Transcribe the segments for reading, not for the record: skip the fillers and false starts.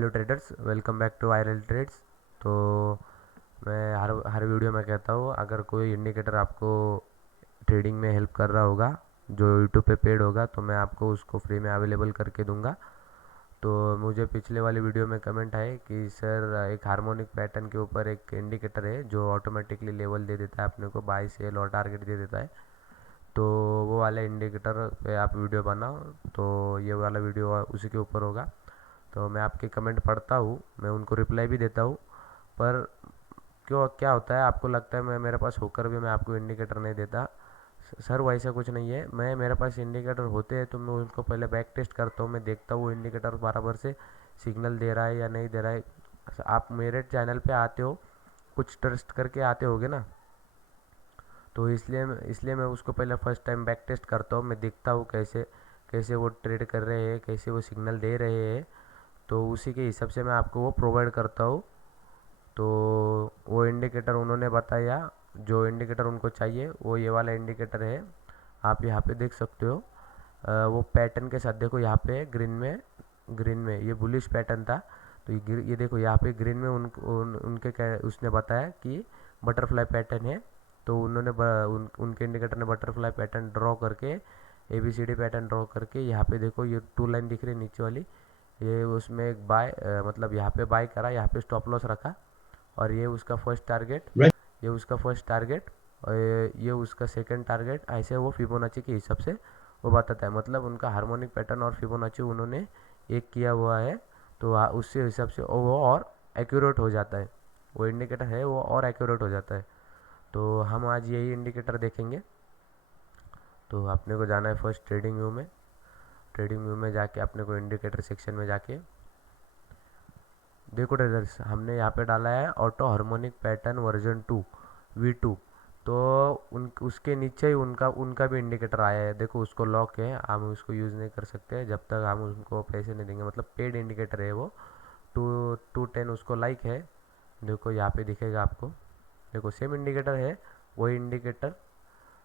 Hello traders, welcome back to Ayral Trades. तो मैं हर हर video में कहता हूँ, अगर कोई इंडिकेटर आपको ट्रेडिंग में हेल्प कर रहा होगा जो यूट्यूब पे पेड होगा तो मैं आपको उसको फ्री में अवेलेबल करके दूंगा। तो मुझे पिछले वाली वीडियो में कमेंट आए कि सर एक हार्मोनिक पैटर्न के ऊपर एक इंडिकेटर है जो ऑटोमेटिकली लेवल दे देता है अपने को, बाय सेल और टारगेट दे देता है। तो वो वाला इंडिकेटर पे आप वीडियो बनाओ, तो ये वाला वीडियो उसी के ऊपर होगा। तो मैं आपके कमेंट पढ़ता हूँ, मैं उनको रिप्लाई भी देता हूँ। पर क्यों क्या होता है, आपको लगता है मैं मेरे पास होकर भी मैं आपको इंडिकेटर नहीं देता। सर वैसा कुछ नहीं है, मैं मेरे पास इंडिकेटर होते हैं तो मैं उनको पहले बैक टेस्ट करता हूँ, मैं देखता हूँ वो इंडिकेटर बराबर से सिग्नल दे रहा है या नहीं दे रहा है। आप मेरे चैनल पे आते हो, कुछ ट्रस्ट करके आते होगे ना, तो इसलिए मैं उसको पहले फर्स्ट टाइम बैक टेस्ट करता हूँ। मैं देखता हूँ कैसे कैसे वो ट्रेड कर रहे हैं, कैसे वो सिग्नल दे रहे हैं, तो उसी के हिसाब से मैं आपको वो प्रोवाइड करता हूँ। तो वो इंडिकेटर उन्होंने बताया, जो इंडिकेटर उनको चाहिए वो ये वाला इंडिकेटर है। आप यहाँ पे देख सकते हो, वो पैटर्न के साथ देखो, यहाँ पे ग्रीन में ये बुलिश पैटर्न था। तो ये देखो यहाँ पे ग्रीन में उनके उसने बताया कि बटरफ्लाई पैटर्न है। तो उनके इंडिकेटर ने बटरफ्लाई पैटर्न ड्रॉ करके, ABCD पैटर्न ड्रॉ करके, यहाँ पे देखो ये टू लाइन दिख रही है नीचे वाली, ये उसमें एक मतलब यहाँ पे बाय करा, यहाँ पे स्टॉप लॉस रखा, और ये उसका फर्स्ट टारगेट, ये उसका फर्स्ट टारगेट, और ये उसका सेकंड टारगेट। ऐसे वो फिबोनाची के हिसाब से वो बताता है, मतलब उनका हार्मोनिक पैटर्न और फिबोनाची उन्होंने एक किया हुआ है। तो उससे हिसाब से वो और एक्यूरेट हो जाता है, वो इंडिकेटर है वो और एक्यूरेट हो जाता है। तो हम आज यही इंडिकेटर देखेंगे। तो अपने को जाना है फर्स्ट ट्रेडिंग व्यू में। ट्रेडिंग व्यू में जाके अपने को इंडिकेटर सेक्शन में जाके देखो ट्रेडर्स, हमने यहाँ पे डाला है auto harmonic pattern version 2 V2। तो उसके नीचे ही उनका उनका भी इंडिकेटर आया है, देखो उसको लॉक है, हम उसको यूज़ नहीं कर सकते जब तक हम उनको पैसे नहीं देंगे, मतलब पेड इंडिकेटर है वो। 210 उसको लाइक है, देखो यहाँ पे दिखेगा आपको, देखो सेम इंडिकेटर है, वही इंडिकेटर,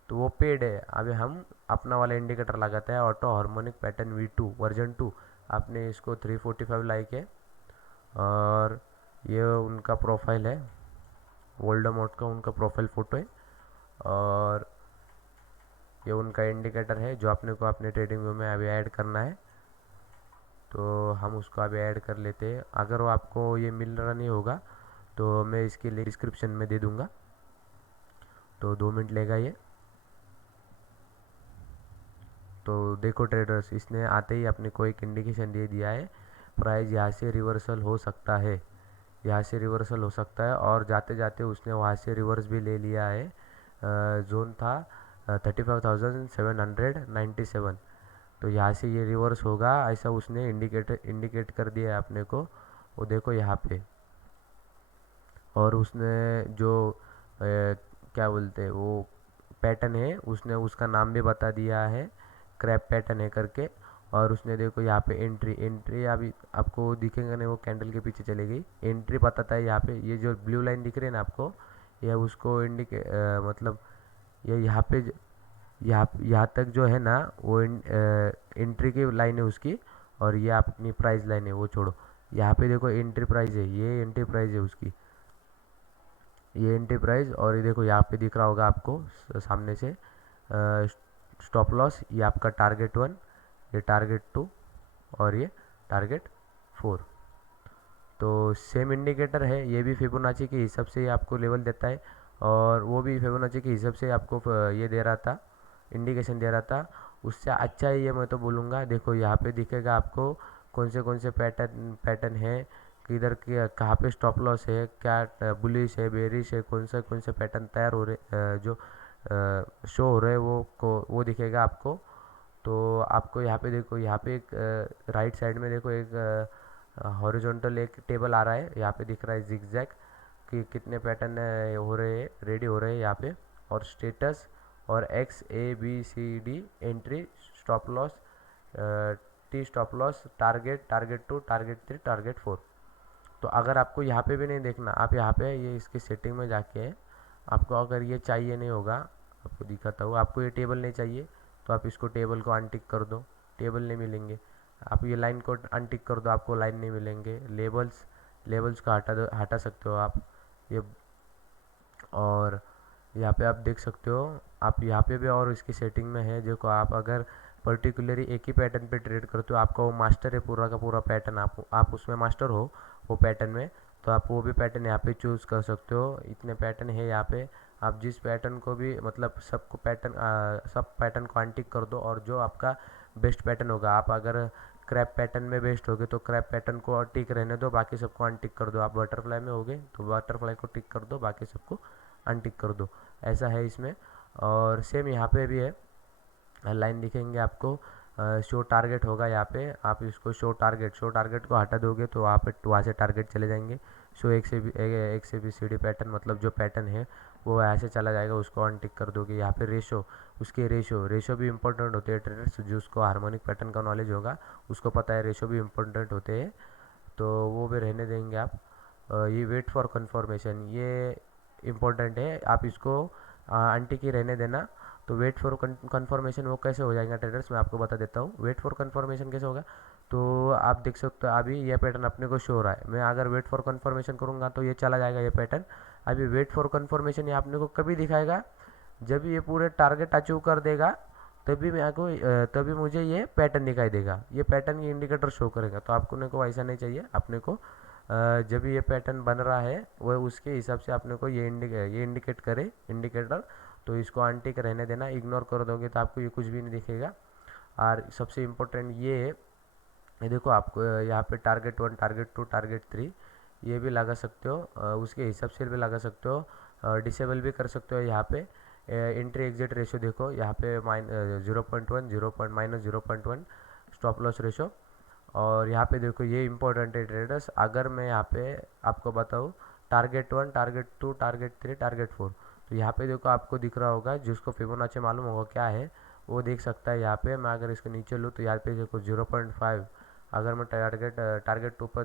तो वो पेड है। अभी हम अपना वाला इंडिकेटर लगाते हैं auto harmonic pattern V2 version 2। आपने इसको 345 लाइक है, और ये उनका प्रोफाइल है, वोल्डेमॉर्ट का उनका प्रोफाइल फ़ोटो है, और ये उनका इंडिकेटर है जो अपने को अपने ट्रेडिंग व्यू में अभी ऐड करना है। तो हम उसको अभी ऐड कर लेते हैं। अगर वो आपको ये मिल रहा नहीं होगा तो मैं इसकी लिंक डिस्क्रिप्शन में दे दूँगा, तो 2 मिनट लेगा ये। तो देखो ट्रेडर्स, इसने आते ही अपने को एक इंडिकेशन दे दिया है, प्राइस यहाँ से रिवर्सल हो सकता है, यहाँ से रिवर्सल हो सकता है, और जाते जाते उसने वहाँ से रिवर्स भी ले लिया है। जोन था 35,797, तो यहाँ से ये रिवर्स होगा ऐसा उसने इंडिकेट कर दिया है अपने को। वो देखो यहाँ पे, और उसने जो क्या बोलते हैं वो पैटर्न है, उसने उसका नाम भी बता दिया है, क्रैप पैटर्न है करके। और उसने देखो यहाँ पे एंट्री अभी आपको दिखेगा नहीं, वो कैंडल के पीछे चली गई, एंट्री बताता है यहाँ पे। ये जो ब्लू लाइन दिख रही है ना आपको, ये उसको मतलब ये यहाँ तक जो है ना वो एंट्री की लाइन है उसकी, और ये अपनी प्राइस लाइन है, वो छोड़ो। यहाँ पे देखो एंट्री प्राइस है, ये एंट्री प्राइस है उसकी, ये एंट्री प्राइस। और ये देखो यहाँ पे दिख रहा होगा आपको सामने से स्टॉप लॉस, ये आपका टारगेट 1, ये टारगेट 2, और ये टारगेट 4। तो सेम इंडिकेटर है, ये भी फिबोनाची के हिसाब से ही आपको लेवल देता है, और वो भी फिबोनाची के हिसाब से आपको ये दे रहा था, इंडिकेशन दे रहा था। उससे अच्छा ही ये मैं तो बोलूँगा। देखो यहाँ पे दिखेगा आपको कौन से पैटर्न है, किधर के कहाँ पे स्टॉप लॉस है, क्या बुलिश है, बेरिश है, कौन से पैटर्न तैयार हो रहे जो शो हो रहे हैं वो दिखेगा आपको। तो आपको यहाँ पे देखो, यहाँ पे एक राइट साइड में देखो एक हॉरिजॉन्टल एक टेबल आ रहा है, यहाँ पे दिख रहा है जिगजैग कि कितने पैटर्न हो रहे हैं, रेडी हो रहे हैं यहाँ पे, और स्टेटस, और XABCD entry, stop loss, T stop loss, target 2, target 3, target 4। तो अगर आपको यहाँ पे भी नहीं देखना, आप यहाँ पे ये इसकी सेटिंग में जाके, आपको अगर ये चाहिए नहीं होगा, आपको दिखाता हूँ, आपको ये टेबल नहीं चाहिए तो आप इसको टेबल को अनटिक कर दो, टेबल नहीं मिलेंगे। आप ये लाइन को अनटिक कर दो, आपको लाइन नहीं मिलेंगे। लेबल्स को हटा सकते हो आप ये। और यहाँ पे आप देख सकते हो, आप यहाँ पे भी और इसकी सेटिंग में है, जो को आप अगर पर्टिकुलरली एक ही पैटर्न पे ट्रेड करते हो, आपका वो मास्टर है पूरा का पूरा पैटर्न, आप उसमें मास्टर हो वो पैटर्न में, तो आप वो भी पैटर्न यहाँ पे चूज़ कर सकते हो। इतने पैटर्न है यहाँ पे, आप जिस पैटर्न को भी मतलब सब पैटर्न को अनटिक कर दो, और जो आपका बेस्ट पैटर्न होगा, आप अगर क्रैप पैटर्न में बेस्ट होगे तो क्रैप पैटर्न को टिक रहने दो, बाकी सबको अनटिक कर दो। आप बटरफ्लाई में होगे तो बटरफ्लाई को टिक कर दो, बाकी सबको अनटिक कर दो। ऐसा है इसमें। और सेम यहाँ पे भी है, लाइन दिखेंगे आपको, शो टारगेट होगा यहाँ पे, आप इसको शो टारगेट को हटा दोगे तो वहाँ से टारगेट चले जाएंगे। शो एक से भी सीडी पैटर्न, मतलब जो पैटर्न है वो ऐसे चला जाएगा, उसको अनटिक कर दोगे। यहाँ पे रेशो भी इंपॉर्टेंट होते हैं ट्रेडर्स, जो उसको हार्मोनिक पैटर्न का नॉलेज होगा उसको पता है रेशो भी इंपॉर्टेंट होते हैं, तो वो भी रहने देंगे आप। ये वेट फॉर कन्फर्मेशन, ये इम्पोर्टेंट है, आप इसको अनटिक ही रहने देना। तो वेट फॉर कन्फर्मेशन वो कैसे हो जाएगा ट्रेडर्स, मैं आपको बता देता हूँ। वेट फॉर कन्फर्मेशन कैसे होगा, तो आप देख सकते हो अभी ये पैटर्न अपने को शो हो रहा है, मैं अगर वेट फॉर कन्फर्मेशन करूँगा तो ये चला जाएगा ये पैटर्न। अभी वेट फॉर कन्फर्मेशन ये आपने को कभी दिखाएगा, जब ये पूरे टारगेट अचीव कर देगा, तभी मुझे ये पैटर्न दिखाई देगा, ये पैटर्न ये इंडिकेटर शो करेगा। तो आपको को ऐसा नहीं चाहिए, अपने को जब ये पैटर्न बन रहा है वो उसके हिसाब से अपने को ये इंडिकेट करे इंडिकेटर, तो इसको अनटिक रहने देना। इग्नोर कर दोगे तो आपको ये कुछ भी नहीं दिखेगा। और सबसे इम्पोर्टेंट ये देखो, आपको यहाँ पे टारगेट 1, टारगेट 2, टारगेट 3 ये भी लगा सकते हो, उसके हिसाब से भी लगा सकते हो, डिसेबल भी कर सकते हो। यहाँ पे एंट्री एग्जिट रेशो देखो, यहाँ पे -0.1 स्टॉप लॉस रेशो। और यहाँ पे देखो ये इंपॉर्टेंट है ट्रेडर्स, अगर मैं यहाँ पे आपको बताऊँ टारगेट 1, टारगेट 2, टारगेट 3, टारगेट 4, तो यहाँ पे देखो आपको दिख रहा होगा, जिसको फिबोनाची मालूम होगा क्या है वो देख सकता है। यहाँ पे मैं अगर इसके नीचे लूँ तो यहाँ पे देखो 0.5, अगर मैं टारगेट 2 पर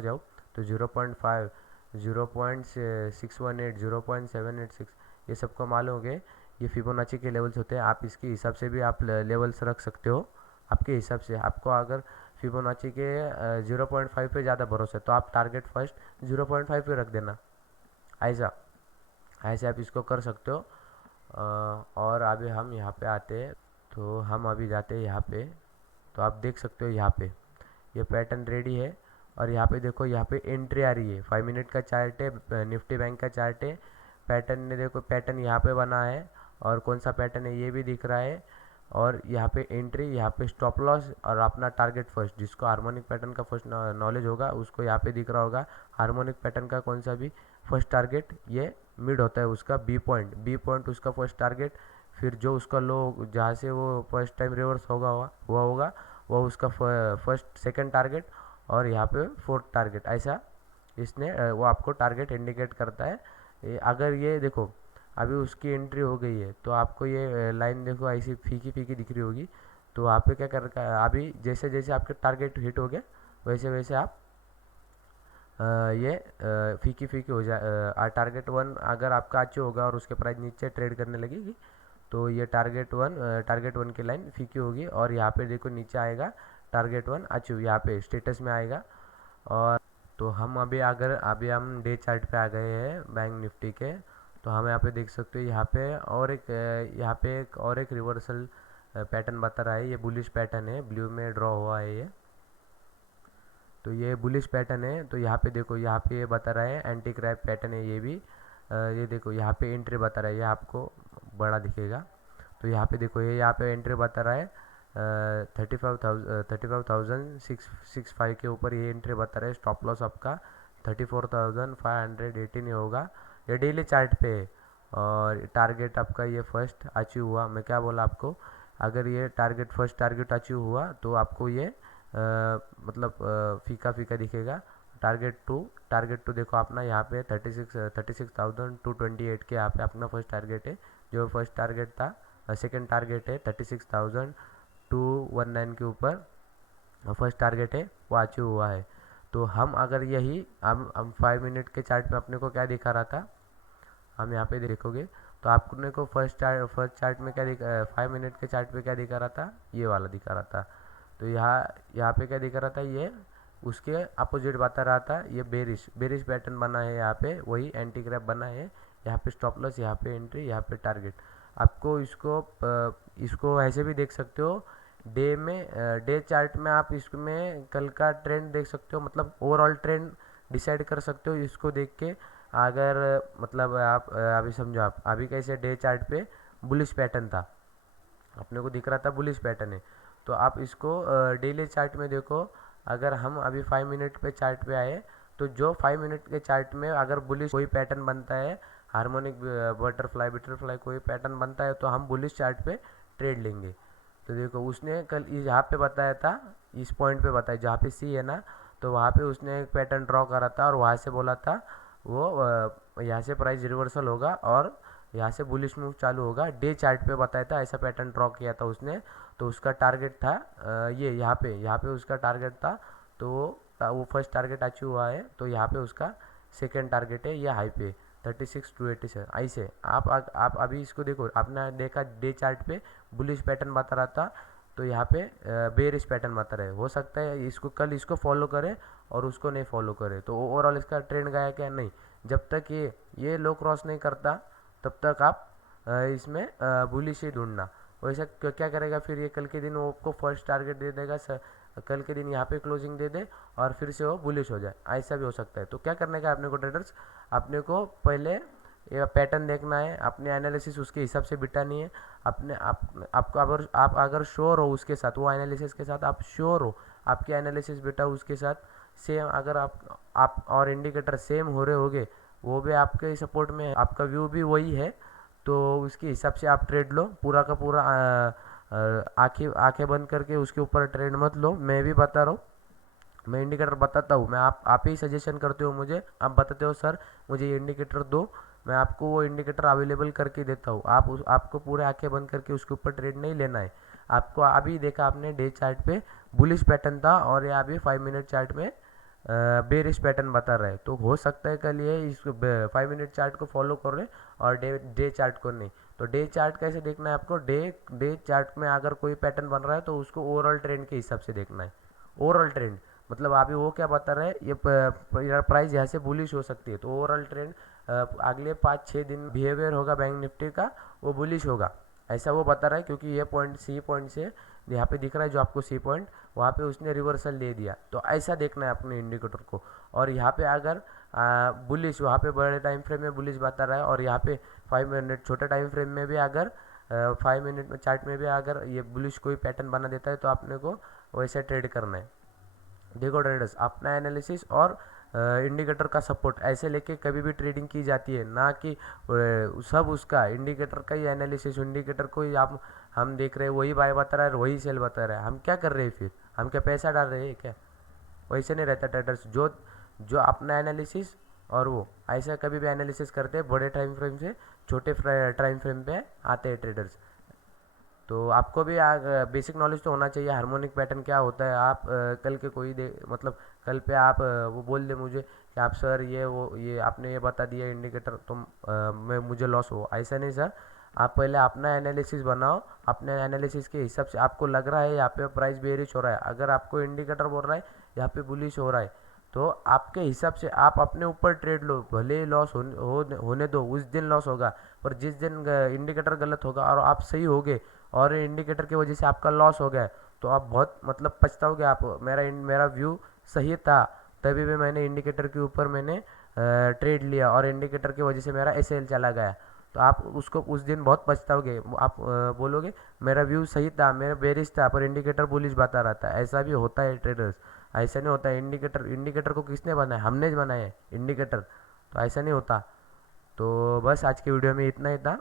जाऊँ, तो 0.5, 0.618, 0.786 ये सबको मालूम हो गए, ये फिबोनाची के लेवल्स होते हैं। आप इसके हिसाब से भी आप लेवल्स रख सकते हो, आपके हिसाब से। आपको अगर फिबोनाची के 0.5 पे ज़्यादा भरोसा है तो आप टारगेट फर्स्ट 0.5 पे रख देना, ऐसा ऐसे आप इसको कर सकते हो। और अभी हम यहाँ पे आते हैं, तो हम अभी जाते हैं यहाँ पे, तो आप देख सकते हो यहाँ पे ये पैटर्न रेडी है। और यहाँ पे देखो, यहाँ पे एंट्री आ रही है, 5 मिनट का चार्ट है, निफ्टी बैंक का चार्ट है। पैटर्न ने देखो, पैटर्न यहाँ पे बना है, और कौन सा पैटर्न है ये भी दिख रहा है। और यहाँ पे एंट्री, यहाँ पे स्टॉप लॉस, और अपना टारगेट फर्स्ट, जिसको हार्मोनिक पैटर्न का फर्स्ट नॉलेज होगा उसको यहाँ पे दिख रहा होगा। हार्मोनिक पैटर्न का कौन सा भी फर्स्ट टारगेट ये मिड होता है उसका, बी पॉइंट उसका फर्स्ट टारगेट। फिर जो उसका लो, जहाँ से वो फर्स्ट टाइम रिवर्स हुआ होगा वो उसका फर्स्ट सेकंड टारगेट, और यहाँ पे फोर्थ टारगेट, ऐसा इसने वो आपको टारगेट इंडिकेट करता है। अगर ये देखो अभी उसकी एंट्री हो गई है, तो आपको ये लाइन देखो ऐसी फीकी फीकी दिख रही होगी, तो वहाँ पे क्या कर रखा है, अभी जैसे जैसे आपके टारगेट हिट हो गए वैसे वैसे आप ये फीकी फीकी हो जाए। टारगेट 1 अगर आपका अच्छी होगा और उसके प्राइस नीचे ट्रेड करने लगेगी, तो ये टारगेट वन की लाइन फीकी होगी, और यहाँ पे देखो नीचे आएगा टारगेट 1 अचीव, यहाँ पे स्टेटस में आएगा। और तो हम अभी हम डे चार्ट पे आ गए हैं बैंक निफ्टी के, तो हम यहाँ पे देख सकते हो, यहाँ पे एक रिवर्सल पैटर्न बता रहा है, ये बुलिश पैटर्न है, ब्लू में ड्रॉ हुआ है ये, तो ये बुलिश पैटर्न है। तो यहाँ पे देखो, यहाँ पे ये बता रहा है एंटी क्रैप पैटर्न है ये भी। ये देखो यहाँ पे एंट्री बता रहा है, ये आपको बड़ा दिखेगा। तो यहाँ पे देखो, ये यहाँ पे एंट्री बता रहा है 35,665 के ऊपर ये एंट्री बता रहा है। स्टॉप लॉस आपका 34,518 होगा, ये डेली चार्ट पे है। और टारगेट आपका ये फर्स्ट अचीव हुआ, मैं क्या बोला आपको, अगर ये फर्स्ट टारगेट अचीव हुआ तो आपको ये मतलब फीका फीका दिखेगा। टारगेट टू देखो अपना यहाँ पे 36,228 के यहाँ पे अपना फर्स्ट टारगेट है, जो फर्स्ट टारगेट था। सेकंड टारगेट है 36,219 के ऊपर फर्स्ट टारगेट है, वो अचीव हुआ है। तो हम अगर यही हम 5 मिनट के चार्ट पे अपने को क्या दिखा रहा था, हम यहाँ पे देखोगे तो आपने को फर्स्ट चार्ट में क्या 5 मिनट के चार्ट पे क्या दिखा रहा था, ये वाला दिखा रहा था। तो यहाँ पे क्या दिख रहा था, ये उसके अपोजिट बता रहा था, ये बेरिश पैटर्न बना है, यहाँ पे वही एंटी क्रैप बना है, यहाँ पे स्टॉप लॉस, यहाँ पे एंट्री, यहाँ पे टारगेट। आपको इसको ऐसे भी देख सकते हो, डे चार्ट में आप इसमें कल का ट्रेंड देख सकते हो, मतलब ओवरऑल ट्रेंड डिसाइड कर सकते हो इसको देख के। अगर मतलब आप अभी समझो, आप अभी कैसे डे चार्ट पे बुलिश पैटर्न था, अपने को दिख रहा था बुलिश पैटर्न है, तो आप इसको डेली चार्ट में देखो। अगर हम अभी 5 मिनट पे चार्ट पे आए, तो जो 5 मिनट के चार्ट में अगर बुलिश कोई पैटर्न बनता है, हार्मोनिक बटरफ्लाई कोई पैटर्न बनता है, तो हम बुलिश चार्ट पे ट्रेड लेंगे। तो देखो उसने कल यहाँ पे बताया था, इस पॉइंट पे बताया जहाँ पे सी है ना, तो वहाँ पे उसने एक पैटर्न ड्रॉ करा था और वहाँ से बोला था वो यहाँ से प्राइस रिवर्सल होगा और यहाँ से बुलिश मूव चालू होगा। डे चार्ट पे बताया था, ऐसा पैटर्न ड्रॉ किया था उसने। तो उसका टारगेट था ये यहाँ पे उसका टारगेट था, तो वो फर्स्ट टारगेट अचीव हुआ है, तो यहाँ पे उसका सेकेंड टारगेट है ये हाई पे 36,287। ऐसे आप अभी इसको देखो, आपने देखा डे चार्ट पे बुलिश पैटर्न बता रहा था, तो यहाँ पे बेरिश पैटर्न बता रहे। हो सकता है इसको कल इसको फॉलो करे और उसको नहीं फॉलो करे, तो ओवरऑल इसका ट्रेंड गया क्या नहीं। जब तक ये लो क्रॉस नहीं करता, तब तक आप इसमें बुलिश ही ढूंढना। वैसे क्या करेगा फिर, ये कल के दिन वो आपको फर्स्ट टारगेट दे देगा, कल के दिन यहाँ पे क्लोजिंग दे दे और फिर से वो बुलिश हो जाए, ऐसा भी हो सकता है। तो क्या करने का अपने को ट्रेडर्स, अपने को पहले ये पैटर्न देखना है, अपने एनालिसिस उसके हिसाब से बिठानी है। आपको आप अगर श्योर हो उसके साथ, वो एनालिसिस के साथ आप श्योर हो, आपके एनालिसिस बिठाओ उसके साथ सेम। अगर आप और इंडिकेटर सेम हो रहे होगे, वो भी आपके सपोर्ट में है, आपका व्यू भी वही है, तो उसके हिसाब से आप ट्रेड लो। पूरा का पूरा आंखें बंद करके उसके ऊपर ट्रेड मत लो। मैं भी बता रहा हूँ, मैं इंडिकेटर बताता हूँ, मैं आप ही सजेशन करते हो मुझे, आप बताते हो सर मुझे ये इंडिकेटर दो, मैं आपको वो इंडिकेटर अवेलेबल करके देता हूँ। आपको पूरे आंखें बंद करके उसके ऊपर ट्रेड नहीं लेना है। आपको अभी देखा आपने डे चार्ट पे बुलिश पैटर्न था और ये अभी 5 मिनट चार्ट में बेरिश पैटर्न बता रहा है। तो हो सकता है कल ये इस 5 मिनट चार्ट को फॉलो कर रहे और डे चार्ट को नहीं। तो डे चार्ट कैसे देखना है आपको, डे चार्ट में अगर कोई पैटर्न बन रहा है तो उसको ओवरऑल ट्रेंड के हिसाब से देखना है। ओवरऑल ट्रेंड मतलब अभी वो क्या बता रहा है, ये प्राइस यहाँ से बुलिश हो सकती है, तो ओवरऑल ट्रेंड अगले 5-6 दिन बिहेवियर होगा बैंक निफ्टी का, वो बुलिश होगा, ऐसा वो बता रहा है। क्योंकि ये पॉइंट सी पॉइंट से यहाँ पे दिख रहा है जो आपको सी पॉइंट, वहाँ पे उसने रिवर्सल ले दिया, तो ऐसा देखना है अपने इंडिकेटर को। और यहाँ पे अगर बुलिश, वहाँ पे बड़े टाइम फ्रेम में बुलिश बता रहा है, और यहाँ पे 5 मिनट छोटे टाइम फ्रेम में भी अगर 5 मिनट में चार्ट में भी अगर ये बुलिश कोई पैटर्न बना देता है, तो आपने को वैसे ट्रेड करना है। देखो ट्रेडर्स, अपना एनालिसिस और इंडिकेटर का सपोर्ट ऐसे लेके कभी भी ट्रेडिंग की जाती है, ना कि सब उसका इंडिकेटर का ही एनालिसिस, इंडिकेटर को ही आप हम देख रहे हैं वही बाय बता रहा है वही सेल बता रहा है, हम क्या कर रहे हैं फिर, हम क्या पैसा डाल रहे हैं क्या? वैसे नहीं रहता ट्रेडर्स। जो जो अपना एनालिसिस और वो ऐसा कभी भी एनालिसिस करते हैं बड़े टाइम फ्रेम से छोटे टाइम फ्रेम पे आते हैं ट्रेडर्स। तो आपको भी बेसिक नॉलेज तो होना चाहिए हार्मोनिक पैटर्न क्या होता है। आप कल के कोई मतलब कल पे आप वो बोल दे मुझे कि आप सर ये आपने ये बता दिया इंडिकेटर, तो मैं मुझे लॉस हो, ऐसा नहीं सर। आप पहले अपना एनालिसिस बनाओ, अपने एनालिसिस के हिसाब से आपको लग रहा है यहाँ पे प्राइस बेरिश हो रहा है, अगर आपको इंडिकेटर बोल रहा है यहाँ पे बुलिश हो रहा है, तो आपके हिसाब से आप अपने ऊपर ट्रेड लो, भले ही लॉस होने दो, उस दिन लॉस होगा। पर जिस दिन इंडिकेटर गलत होगा और आप सही होगे और इंडिकेटर की वजह से आपका लॉस हो गया है, तो आप बहुत मतलब पछताओगे। आप मेरा व्यू सही था, तभी भी मैंने इंडिकेटर के ऊपर मैंने ट्रेड लिया और इंडिकेटर की वजह से मेरा एसएल चला गया, तो आप उसको उस दिन बहुत पछताओगे। आप बोलोगे मेरा व्यू सही था, मेरा बेरिश था, पर इंडिकेटर बुलिश बता रहा था। ऐसा भी होता है ट्रेडर्स, ऐसा नहीं होता है। इंडिकेटर को किसने बनाया, हमने बनाया है इंडिकेटर, तो ऐसा नहीं होता। तो बस आज की वीडियो में इतना ही था,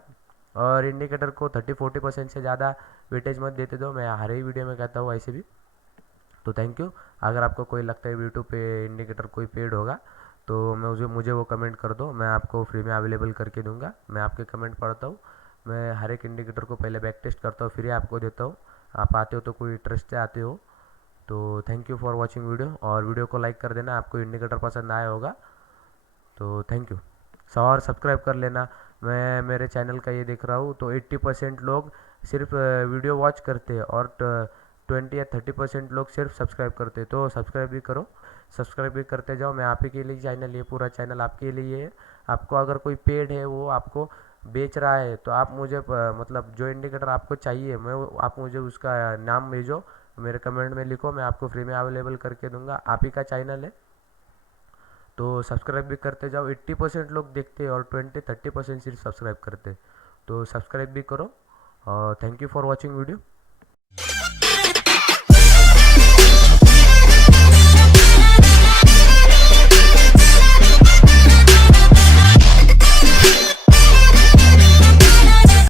और इंडिकेटर को 30-40% से ज़्यादा वेटेज मत देते दो, मैं हर ही वीडियो में कहता हूँ ऐसे भी। तो थैंक यू। अगर आपको कोई लगता है यूट्यूब पे इंडिकेटर कोई पेड होगा, तो मुझे वो कमेंट कर दो, मैं आपको फ्री में अवेलेबल करके दूंगा। मैं आपके कमेंट पढ़ता हूँ, मैं हर एक इंडिकेटर को पहले बैक टेस्ट करता हूँ, फिर आपको देता हूँ। आप आते हो तो कोई ट्रस्ट से आते हो। तो thank you for watching video, और वीडियो को लाइक कर देना आपको इंडिकेटर पसंद आया होगा। तो थैंक यू। और सब्सक्राइब कर लेना। मैं मेरे चैनल का ये देख रहा हूँ, तो 80% लोग सिर्फ वीडियो वॉच करते हैं और 20 या 30% लोग सिर्फ सब्सक्राइब करते, तो सब्सक्राइब भी करो, सब्सक्राइब भी करते जाओ। मैं आप ही के लिए चैनल, ये पूरा चैनल आपके लिए है। आपको अगर कोई पेड है वो आपको बेच रहा है तो आप मुझे मतलब जो इंडिकेटर आपको चाहिए आप मुझे उसका नाम भेजो, मेरे कमेंट में लिखो, मैं आपको फ्री में अवेलेबल करके दूंगा। आप ही का चैनल है तो सब्सक्राइब भी करते जाओ। 80% लोग देखते हैं और 20-30% सिर्फ सब्सक्राइब करते, तो सब्सक्राइब भी करो। और thank you for watching video.